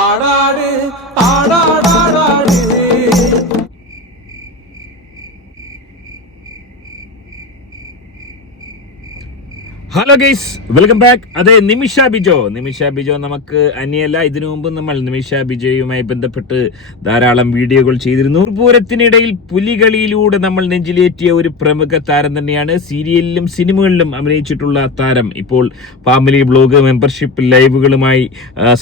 ആടാട് ആടാടാടാട്. Hello guys, welcome back. അതെ, നിമിഷ ബിജോ നമുക്ക് അന്യല്ല. ഇതിനു മുമ്പ് നമ്മൾ നിമിഷ ബിജോയുമായി ബന്ധപ്പെട്ട് ധാരാളം വീഡിയോകൾ ചെയ്തിരുന്നു. പൂരത്തിനിടയിൽ പുലികളിയിലൂടെ നമ്മൾ നെഞ്ചിലേറ്റിയ ഒരു പ്രമുഖ താരം തന്നെയാണ്. സീരിയലിലും സിനിമകളിലും അഭിനയിച്ചിട്ടുള്ള താരം ഇപ്പോൾ ഫാമിലി ബ്ലോഗ് മെമ്പർഷിപ്പ് ലൈവുകളുമായി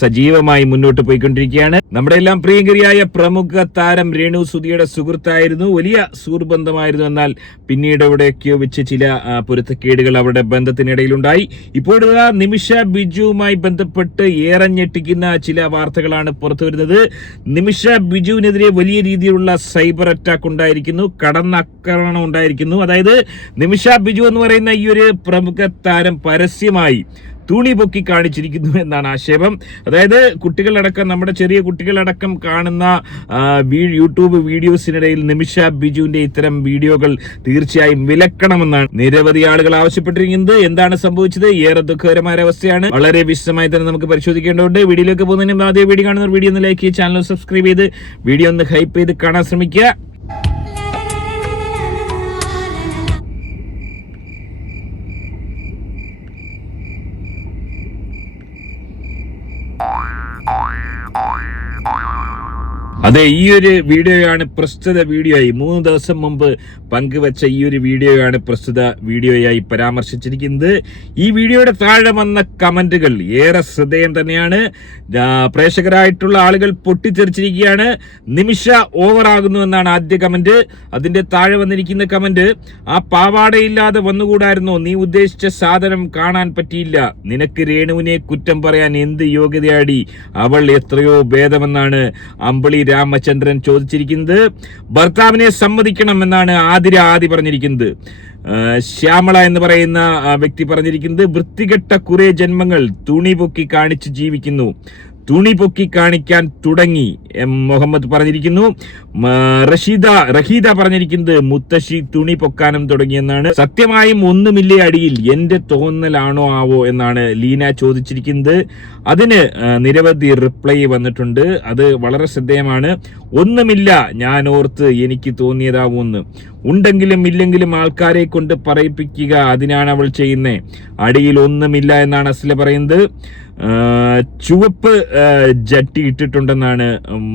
സജീവമായി മുന്നോട്ട് പോയിക്കൊണ്ടിരിക്കുകയാണ്. നമ്മുടെ എല്ലാം പ്രിയങ്കരിയായ പ്രമുഖ താരം രേണു സുധിയുടെ സുഹൃത്തായിരുന്നു, വലിയ സുഹൃബന്ധമായിരുന്നു. എന്നാൽ പിന്നീട് എവിടെയൊക്കെയോ വെച്ച് ചില പൊരുത്തക്കേടുകൾ അവരുടെ ബന്ധത്തിനിടയിൽ ഉണ്ടായി. ഇപ്പോഴുള്ള നിമിഷ ബിജുവുമായി ബന്ധപ്പെട്ട് ഏറെ ഞെട്ടിക്കുന്ന ചില വാർത്തകളാണ് പുറത്തു വരുന്നത്. നിമിഷ ബിജുവിനെതിരെ വലിയ രീതിയിലുള്ള സൈബർ അറ്റാക്ക് ഉണ്ടായിരിക്കുന്നു, കടന്നാക്രമണം ഉണ്ടായിരിക്കുന്നു. അതായത് നിമിഷ ബിജു എന്ന് പറയുന്ന ഈ ഒരു പ്രമുഖ താരം പരസ്യമായി തുണി പൊക്കി കാണിച്ചിരിക്കുന്നു എന്നാണ് ആക്ഷേപം. അതായത് കുട്ടികളടക്കം, നമ്മുടെ ചെറിയ കുട്ടികളടക്കം കാണുന്ന യൂട്യൂബ് വീഡിയോസിനിടയിൽ നിമിഷ ബിജുവിന്റെ ഇത്തരം വീഡിയോകൾ തീർച്ചയായും വിലക്കണമെന്നാണ് നിരവധി ആളുകൾ ആവശ്യപ്പെട്ടിരിക്കുന്നത്. എന്താണ് സംഭവിച്ചത്? ഏറെ ദുഃഖകരമായ അവസ്ഥയാണ്. വളരെ വിശദമായി തന്നെ നമുക്ക് പരിശോധിക്കേണ്ടതുണ്ട്. വീഡിയോയിലേക്ക് പോകുന്നതിന് ആദ്യം വീഡിയോ കാണുന്ന വീഡിയോ ഒന്ന് ലൈക്ക് ചെയ്ത് ചാനൽ സബ്സ്ക്രൈബ് ചെയ്ത് വീഡിയോ ഒന്ന് ഹൈപ്പ് ചെയ്ത് കാണാൻ ശ്രമിക്കുക. അതെ, ഈ ഒരു വീഡിയോയാണ് പ്രസ്തുത വീഡിയോയായി 3 ദിവസം മുമ്പ് പങ്കുവച്ച ഈ ഒരു വീഡിയോയാണ് പ്രസ്തുത വീഡിയോയായി പരാമർശിച്ചിരിക്കുന്നത്. ഈ വീഡിയോയുടെ താഴെ വന്ന കമന്റുകൾ ഏറെ ശ്രദ്ധേയം തന്നെയാണ്. പ്രേക്ഷകരായിട്ടുള്ള ആളുകൾ പൊട്ടിത്തെറിച്ചിരിക്കുകയാണ്. നിമിഷ ഓവർ ആകുന്നു എന്നാണ് ആദ്യ കമന്റ്. അതിന്റെ താഴെ വന്നിരിക്കുന്ന കമന്റ്: ആ പാവാടയില്ലാതെ വന്നുകൂടായിരുന്നോ? നീ ഉദ്ദേശിച്ച സാധനം കാണാൻ പറ്റിയില്ല. നിനക്ക് രേണുവിനെ കുറ്റം പറയാൻ എന്ത് യോഗ്യതയാടി? അവൾ എത്രയോ ഭേദമെന്നാണ് അമ്പിളി രാമചന്ദ്രൻ ചോദിച്ചിരിക്കുന്നത്. ഭർത്താവിനെ സമ്മതിക്കണം എന്നാണ് ആദ്യ പറഞ്ഞിരിക്കുന്നത്. ശ്യാമള എന്ന് പറയുന്ന വ്യക്തി പറഞ്ഞിരിക്കുന്നത്: വൃത്തികെട്ട കുറെ ജന്മങ്ങൾ തുണി പൊക്കി കാണിച്ച് ജീവിക്കുന്നു. തുണി പൊക്കി കാണിക്കാൻ തുടങ്ങി മുഹമ്മദ് പറഞ്ഞിരിക്കുന്നു. റഹീദ പറഞ്ഞിരിക്കുന്നത് മുത്തശ്ശി തുണി പൊക്കാനും തുടങ്ങിയെന്നാണ്. സത്യമായും ഒന്നുമില്ലേ അടിയിൽ, എന്റെ തോന്നലാണോ ആവോ എന്നാണ് ലീന ചോദിച്ചിരിക്കുന്നത്. അതിന് നിരവധി റിപ്ലൈ വന്നിട്ടുണ്ട്. അത് വളരെ ശ്രദ്ധേയമാണ്. ഒന്നുമില്ല, ഞാൻ ഓർത്ത് എനിക്ക് തോന്നിയതാവൂന്ന്. ഉണ്ടെങ്കിലും ഇല്ലെങ്കിലും ആൾക്കാരെ കൊണ്ട് പറയിപ്പിക്കുക, അതിനാണ് അവൾ ചെയ്യുന്നത്. അടിയിൽ ഒന്നുമില്ല എന്നാണ് അസ്ല പറയുന്നത്. ചുവപ്പ് ജട്ടി ഇട്ടിട്ടുണ്ടെന്നാണ്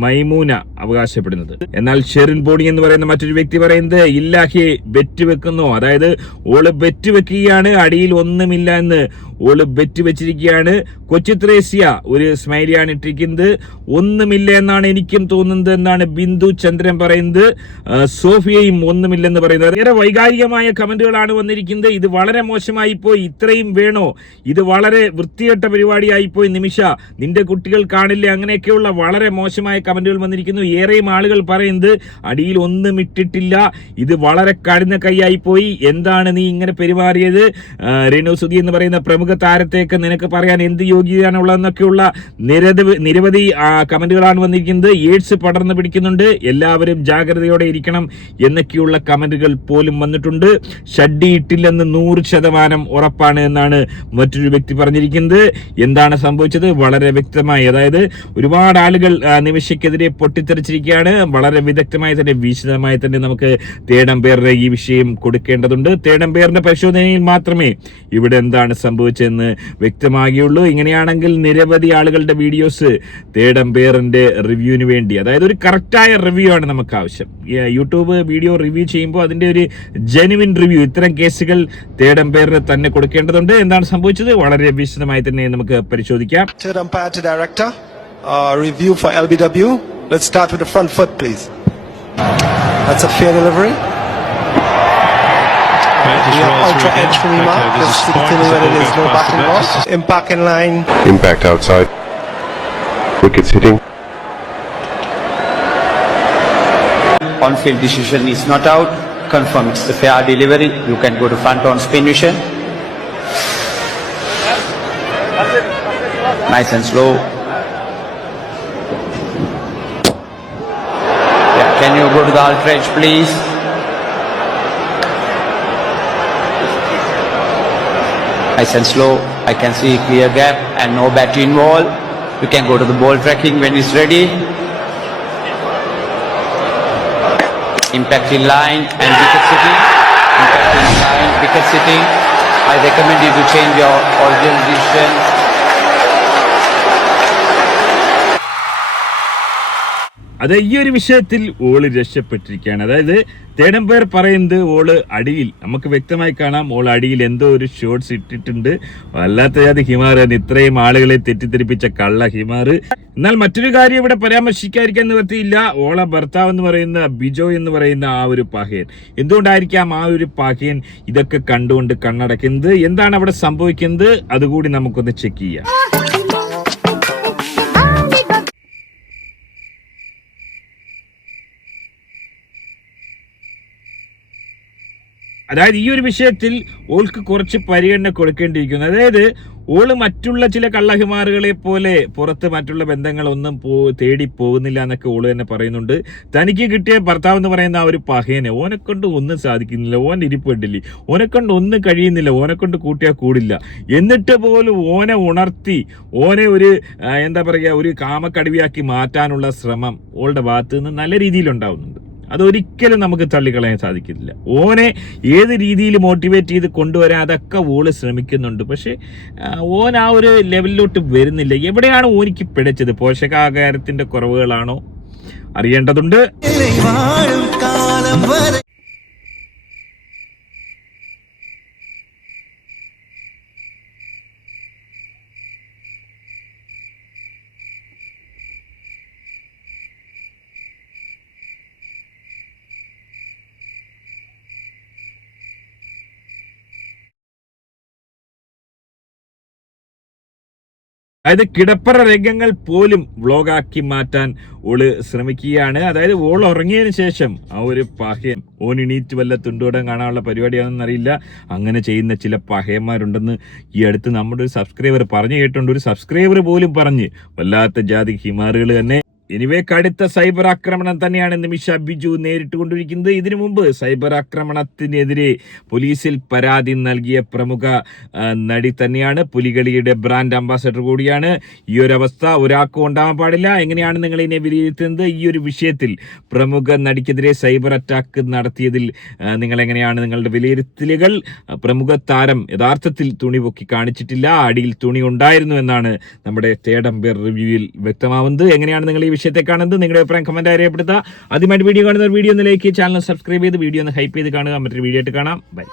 മൈമൂന അവകാശപ്പെടുന്നത്. എന്നാൽ ഷെറിൻ ബോണി എന്ന് പറയുന്ന മറ്റൊരു വ്യക്തി പറയുന്നത്: ഇല്ലാഹി ബെറ്റ് വെക്കുന്നു. അതായത് ഓള് ബെറ്റ് വെക്കുകയാണ്, അടിയിൽ ഒന്നുമില്ല എന്ന് ഓള് ബെറ്റ് വെച്ചിരിക്കുകയാണ്. കൊച്ചു ത്രേസ്യ ഒരു സ്മൈലിയാണ് ഇട്ടിരിക്കുന്നത്. ഒന്നുമില്ല എന്നാണ് എനിക്കും തോന്നുന്നത് എന്നാണ് ബിന്ദു ചന്ദ്രൻ പറയുന്നത്. സോഫിയയും ഒന്നുമില്ലെന്ന് പറയുന്നത്. ഏറെ വൈകാരികമായ കമന്റുകളാണ് വന്നിരിക്കുന്നത്. ഇത് വളരെ മോശമായി പോയി, ഇത്രയും വേണോ? ഇത് വളരെ വൃത്തികെട്ട പരിപാടിയായിപ്പോയി നിമിഷ, നിന്റെ കുട്ടികൾ കാണില്ലേ? അങ്ങനെയൊക്കെയുള്ള വളരെ മോശമായ കമന്റുകൾ വന്നിരിക്കുന്നു. ഏറെയും ആളുകൾ പറയുന്നത് അടിയിൽ ഒന്നും ഇട്ടിട്ടില്ല, ഇത് വളരെ കഠിന കൈയായി പോയി, എന്താണ് നീ ഇങ്ങനെ പെരുമാറിയത്? രേണു സുധി എന്ന് പറയുന്ന പ്രമുഖ താരത്തേക്ക് നിനക്ക് പറയാൻ എന്ത് യോഗ്യതയാണുള്ളതെന്നൊക്കെയുള്ള നിരവധി കമന്റുകളാണ് വന്നിരിക്കുന്നത്. എയ്ഡ്സ് പടർന്നു പിടിക്കുന്നുണ്ട്, എല്ലാവരും ജാഗ്രതയോടെ ഇരിക്കണം എന്നൊക്കെയുള്ള കമന്റുകൾ പോലും വന്നിട്ടുണ്ട്. ഷഡ്ഡി ഇട്ടില്ലെന്ന് 100% ഉറപ്പാണ് എന്നാണ് മറ്റൊരു വ്യക്തി പറഞ്ഞിരിക്കുന്നത്. എന്താണ് സംഭവിച്ചത്? വളരെ വ്യക്തമായി, അതായത് ഒരുപാട് ആളുകൾ നിമിഷയ്ക്കെതിരെ പൊട്ടിത്തെറിച്ചിരിക്കുകയാണ്. വളരെ വിദഗ്ധമായി തന്നെ വിശദമായി തന്നെ നമുക്ക് തേടംപേറിന്റെ ഈ വിഷയം കൊടുക്കേണ്ടതുണ്ട്. തേടംപേറിന്റെ പരിശോധനയിൽ മാത്രമേ ഇവിടെ എന്താണ് സംഭവിച്ചതെന്ന് വ്യക്തമാകുകയുള്ളൂ. ഇങ്ങനെയാണെങ്കിൽ നിരവധി ആളുകളുടെ വീഡിയോസ് തേടംപേറിന്റെ റിവ്യൂവിന് വേണ്ടി, അതായത് ഒരു കറക്റ്റായ റിവ്യൂ ആണ് നമുക്ക് ആവശ്യം. യൂട്യൂബ് വീഡിയോ റിവ്യൂ ചെയ്യുമ്പോൾ അതിന്റെ ഒരു ജെനുവിൻ റിവ്യൂ ഇത്തരം കേസുകൾ തേടംപേറിന് തന്നെ കൊടുക്കേണ്ടതുണ്ട്. എന്താണ് സംഭവിച്ചത്? വളരെ വിശദമായി തന്നെ നമുക്ക് പരിശോധിക്കാം. Review for LBW. Let's start with the front foot, please. That's a fair delivery. Ultra edge from Ima. Just to tell you whether there's no back and loss. Impact in line. Impact outside. Wickets hitting. On-field decision is not out. Confirm it's a fair delivery. You can go to front on spin vision. Nice and slow. Yeah, can you go to the ultra edge, please? Nice and slow. I can see clear gap and no battery involved. You can go to the ball tracking when it's ready. Impact in line and wicket sitting. Impact in line, wicket sitting. I recommend you to change your original decision. അത് ഈ ഒരു വിഷയത്തിൽ ഓള് രക്ഷപ്പെട്ടിരിക്കുകയാണ്. അതായത് തേടംപേർ പറയുന്നത് ഓള് അടിയിൽ നമുക്ക് വ്യക്തമായി കാണാം, ഓള് അടിയിൽ എന്തോ ഒരു ഷോട്ട്സ് ഇട്ടിട്ടുണ്ട്. വല്ലാത്ത ജാതി ഹിമാർ, ഇത്രയും ആളുകളെ തെറ്റിദ്ധരിപ്പിച്ച കള്ള ഹിമാർ. എന്നാൽ മറ്റൊരു കാര്യം ഇവിടെ പരാമർശിക്കാതിരിക്കാൻ നിവർത്തിയില്ല. ഓള ഭർത്താവ് എന്ന് പറയുന്ന ബിജോ എന്ന് പറയുന്ന ആ ഒരു പഹയൻ, എന്തുകൊണ്ടായിരിക്കാം ആ ഒരു പഹയൻ ഇതൊക്കെ കണ്ടുകൊണ്ട് കണ്ണടക്കുന്നത്? എന്താണ് അവിടെ സംഭവിക്കുന്നത്? അതുകൂടി നമുക്കൊന്ന് ചെക്ക് ചെയ്യാം. അതായത് ഈ ഒരു വിഷയത്തിൽ ഓൾക്ക് കുറച്ച് പരിഗണന കൊടുക്കേണ്ടിയിരിക്കുന്നു. അതായത് ഓള് മറ്റുള്ള ചില കള്ളഹിമാറുകളെ പോലെ പുറത്ത് മറ്റുള്ള ബന്ധങ്ങളൊന്നും തേടി പോകുന്നില്ല എന്നൊക്കെ ഓള് തന്നെ പറയുന്നുണ്ട്. തനിക്ക് കിട്ടിയ ഭർത്താവ് എന്ന് പറയുന്ന ആ ഒരു പഹയനെ ഓനെക്കൊണ്ട് ഒന്നും സാധിക്കുന്നില്ല, ഓൻ ഇരിപ്പിട്ടില്ലേ, ഓനെക്കൊണ്ട് ഒന്നും കഴിയുന്നില്ല, ഓനെക്കൊണ്ട് കൂട്ടിയാൽ കൂടില്ല. എന്നിട്ട് പോലും ഓനെ ഉണർത്തി ഓനെ ഒരു എന്താ പറയുക, ഒരു കാമക്കടിവിയാക്കി മാറ്റാനുള്ള ശ്രമം ഓളുടെ ഭാഗത്ത് നിന്ന് നല്ല രീതിയിൽ ഉണ്ടാവുന്നുണ്ട്. അതൊരിക്കലും നമുക്ക് തള്ളിക്കളയാൻ സാധിക്കില്ല. ഓനെ ഏത് രീതിയിൽ മോട്ടിവേറ്റ് ചെയ്ത് കൊണ്ടുവരാൻ അതൊക്കെ ഓള് ശ്രമിക്കുന്നുണ്ട്. പക്ഷെ ഓൻ ആ ഒരു ലെവലിലോട്ട് വരുന്നില്ല. എവിടെയാണ് ഓനിക്ക് പിഴച്ചത്? പോഷകാഹാരത്തിന്റെ കുറവുകളാണോ? അറിയേണ്ടതുണ്ട്. അതായത് കിടപ്പറ രംഗങ്ങൾ പോലും വ്ളോഗാക്കി മാറ്റാൻ ഓള് ശ്രമിക്കുകയാണ്. അതായത് ഓൾ ഉറങ്ങിയതിന് ശേഷം ആ ഒരു പഹയൻ ഓൻ എണീറ്റ് വല്ല തുണ്ടോടം കാണാനുള്ള പരിപാടിയാണെന്ന് അറിയില്ല. അങ്ങനെ ചെയ്യുന്ന ചില പഹയന്മാരുണ്ടെന്ന് ഈ അടുത്ത് നമ്മുടെ ഒരു സബ്സ്ക്രൈബർ പറഞ്ഞു കേട്ടുണ്ട്. ഒരു സബ്സ്ക്രൈബർ പോലും പറഞ്ഞ് വല്ലാത്ത ജാതി ഹിമാറുകൾ തന്നെ. എനിവേ കടുത്ത സൈബർ ആക്രമണം തന്നെയാണ് നിമിഷ ബിജു നേരിട്ടുകൊണ്ടിരിക്കുന്നത്. ഇതിനു മുമ്പ് സൈബർ ആക്രമണത്തിനെതിരെ പോലീസിൽ പരാതി നൽകിയ പ്രമുഖ നടി തന്നെയാണ്. പുലികളിയുടെ ബ്രാൻഡ് അംബാസഡർ കൂടിയാണ്. ഈ ഒരു അവസ്ഥ ഒരാൾക്കും ഉണ്ടാവാൻ പാടില്ല. എങ്ങനെയാണ് നിങ്ങൾ ഇതിനെ വിലയിരുത്തുന്നത്? ഈ ഒരു വിഷയത്തിൽ പ്രമുഖ നടിക്കെതിരെ സൈബർ അറ്റാക്ക് നടത്തിയതിൽ നിങ്ങൾ എങ്ങനെയാണ് നിങ്ങളുടെ വിലയിരുത്തലുകൾ? പ്രമുഖ താരം യഥാർത്ഥത്തിൽ തുണി പൊക്കി കാണിച്ചിട്ടില്ല, അടിയിൽ തുണി ഉണ്ടായിരുന്നു എന്നാണ് നമ്മുടെ തേടംപേർ റിവ്യൂവിൽ വ്യക്തമാവുന്നത്. എങ്ങനെയാണ് നിങ്ങൾ ഈ വിഷയത്തെ കാണുന്നത്? നിങ്ങളുടെ അഭിപ്രായം കമന്റ് അറിയപ്പെടുത്തുക. ആദ്യമായിട്ട് വീഡിയോ കാണുന്ന വീഡിയോ ഒന്ന് ലൈക്ക്, ചാനൽ സബ്സ്ക്രൈബ് ചെയ്ത് വീഡിയോ ഒന്ന് ഹൈപ്പ് ചെയ്ത് കാണുക. മറ്റൊരു വീഡിയോ ആയിട്ട് കാണാം. ബൈ.